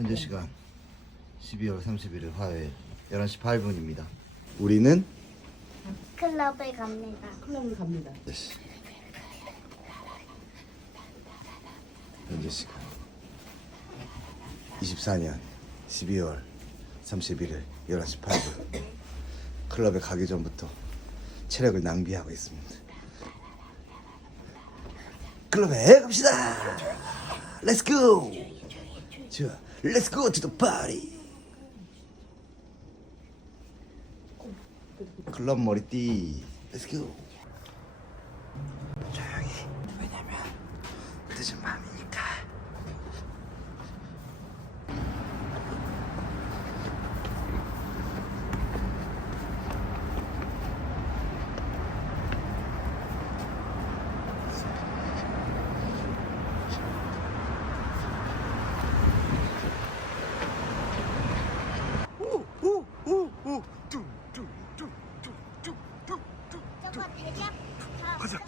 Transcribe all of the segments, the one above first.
현재 시간 12월 31일 화요일 11시 8분입니다. 우리는 클럽에 갑니다. 클럽을 갑니다. yes. 현재 시간 24년 12월 31일 11시 8분 클럽에 가기 전부터 체력을 낭비하고 있습니다. 클럽에 갑시다. Let's go. 좋아. Let's go to the party. 클럽 머리띠. Let's go. 조용히. 왜냐면 늦은 밤 가자.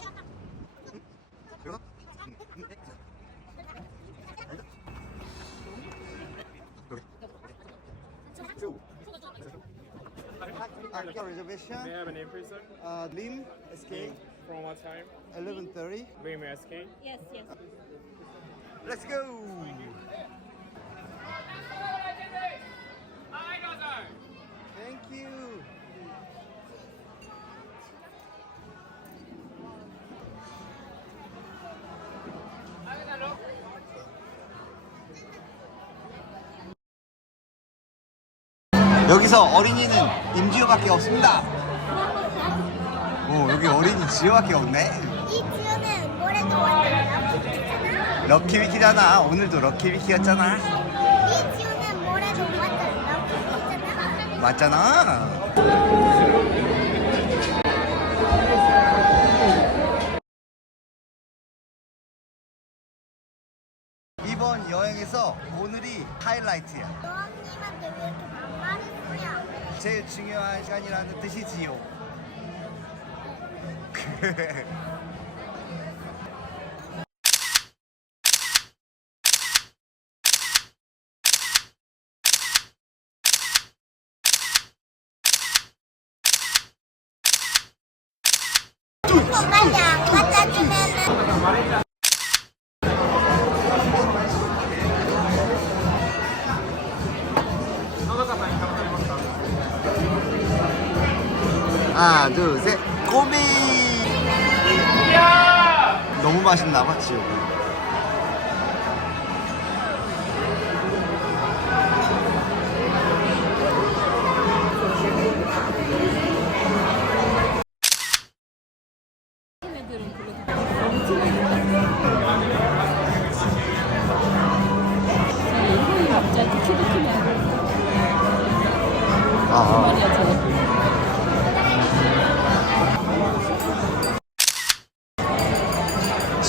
I got reservation. May I have a name, please, sir? Uh, Lim SK From what time? 11:30. Lim SK. Yes, yes. Let's go. 여기서 어린이는 임지호밖에 없습니다. 오 여기 어린이 지호밖에 없네. 이 지우는 뭐래도 완전 럭키잖아. 럭키위키잖아. 오늘도 럭키위키였잖아. 이 지우는 뭐래도 완전 럭키잖아. 맞잖아. 하이라이트야. 너님한테 왜 이렇게 반말했냐? 제일 중요한 시간이라는 뜻이지요. 빨리 안 갖다 주면은 하나, 둘, 셋, 꼬미! 너무 맛있나 봐, 지금.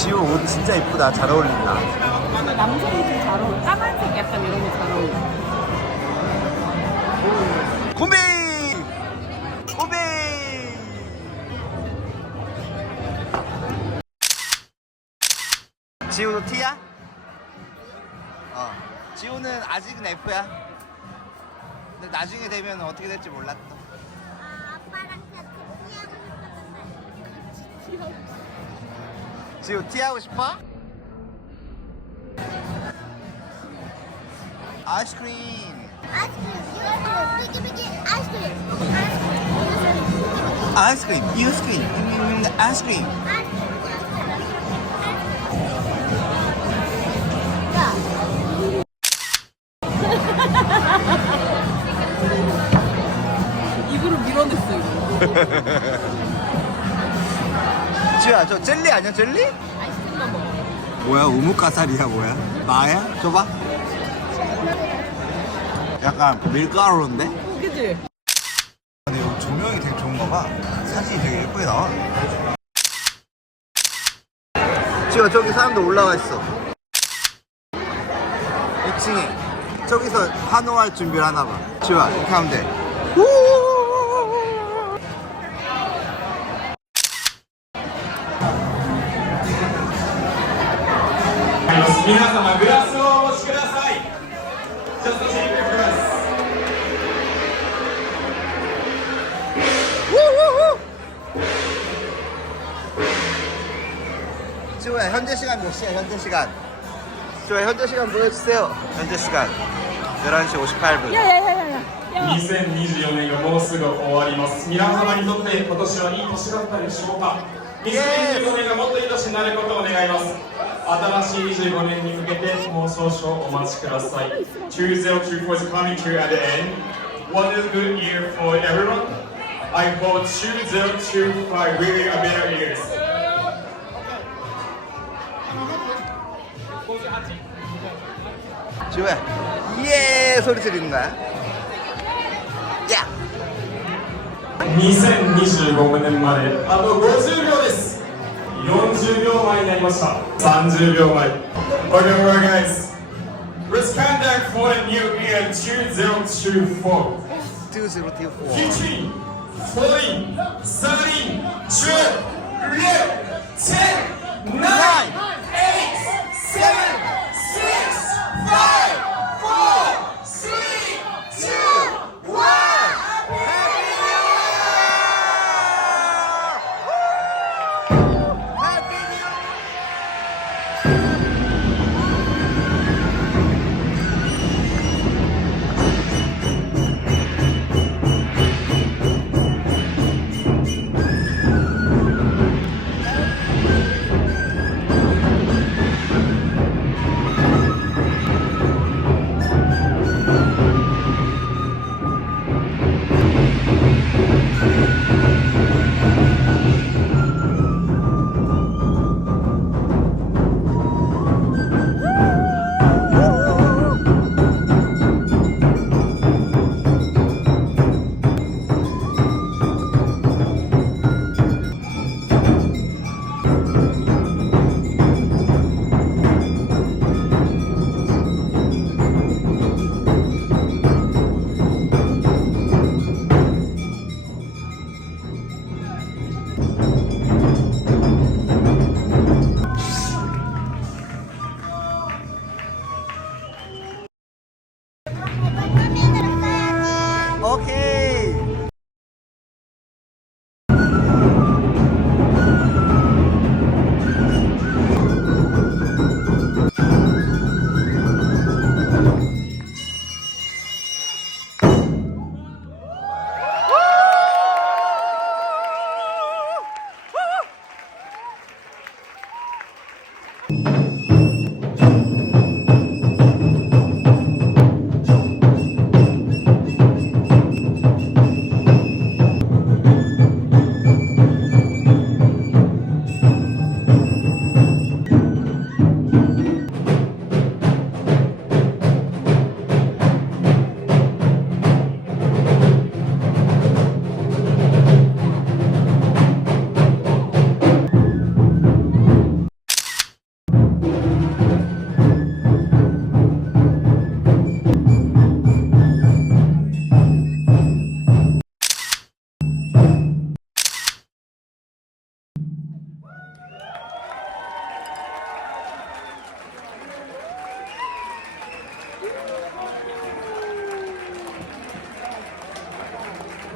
지우 옷 진짜 이쁘다. 잘 어울린다. 남성이 좀 잘 어울려. 까만색 약간 이런 거 잘 어울려. 꼬미! 꼬미! 지우도 T야? 어. 지우는 아직은 F야. 근데 나중에 되면 어떻게 될지 또. 아, 아빠랑 같이 피하고 싶었는데. 지우 T 하고 싶어? 아이스크림. 아이스크림, 아이스크림, 비기비기 아이스크림. 아이스크림. 아이스크림, 이스크림. 음, 아이스크림. 입으로 밀어냈어 이거. 지우야 저 젤리 아니야 젤리? 아이스크림만 먹어. 뭐야 우뭇가사리야 뭐야? 나야? 줘봐. 약간 밀가루인데? 그지? 근데 여기 조명이 되게 좋은가 봐. 사진이 되게 예쁘게 나와. 지금 저기 사람들 올라와 있어. 2층에. 저기서 환호할 준비를 하나 봐. 지우야, 이렇게 하면 돼. 皆様グラスをお持ちください。Just a cheap 현재 시간 몇 시 야？ 현재 시 간。 지현재 시간 보여주세 요。 현재 시 간。 11시 58 분。 2024年がもうすぐ終わります。皆様にとって今年はいい年だったでしょうか？2025年がもっといい年になることを願います。新しい25年に向けてもう少々お待ちください2024 is coming to at the end What is a good year for everyone? I hope 2025 will be a better year 지호야 예 소리 지르는 거야 야 2025年まであと50秒です 40秒前になりました30秒前 Okay, alright guys Let's count down for the new year 2024 2024 15 14 13 12 10 9 8 7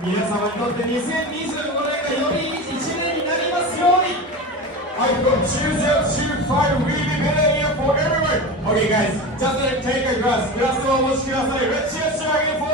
皆様にとって2025年がよりいい1年になりますように I hope 2025 will be better year for everyone Okay guys, just take a glass グラスをお持ちください Let's cheers again for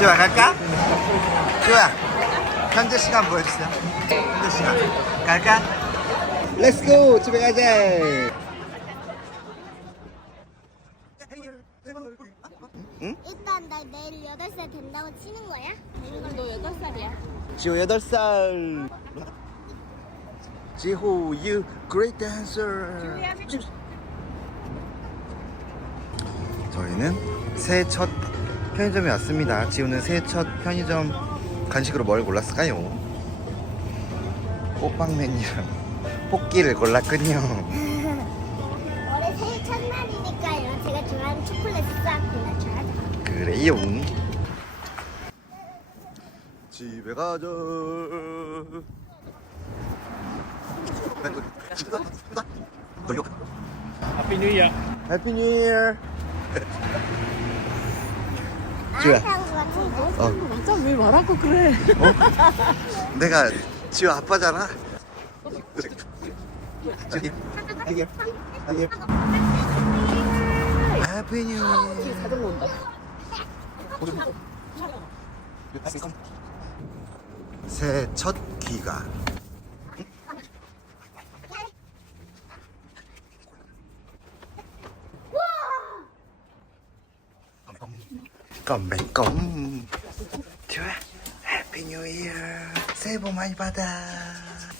지호야 갈까? 지호야 현재 시간 보여주세요. 현재 시간. 갈까? 렛츠고 집에 가자. 일단 나 내일 8살 된다고 치는 거야? 그럼 너 8살이야. 지호 8살. 지호 you great dancer. 저희는 새해 첫 편의점에 왔습니다 지호는 새해 첫 편의점 간식으로 뭘 골랐을까요? 호빵맨이랑 토끼를 골랐군요. 올해 생일 첫날이니까요. 제가 좋아하는 초콜릿 싹 골라줘야죠. 그래요. 집에 가자. Happy New Year 뉴 이어. 아, 지우야. 어, 맞아 왜 말하고 그래? 내가 지우 아빠잖아. 저기, 여기, 여기. 해피 뉴 이어. 자전거 온다. 새해 첫 귀가. 껌매껌. 좋아. 해피 뉴 이어 새해 복 많이 받아.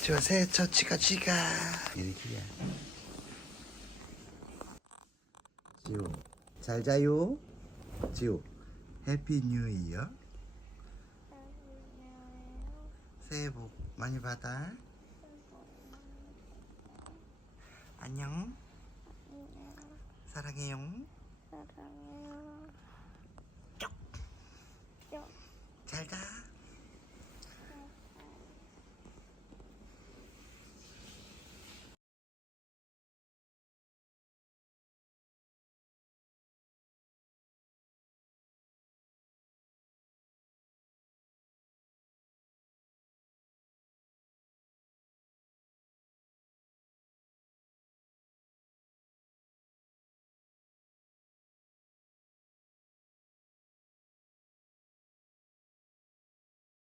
좋아 새해 첫 치가 치가. 지우. 잘 자요? 지우. 해피 뉴 이어 새해 복 많이 받아. 안녕. 사랑해요 잘 가.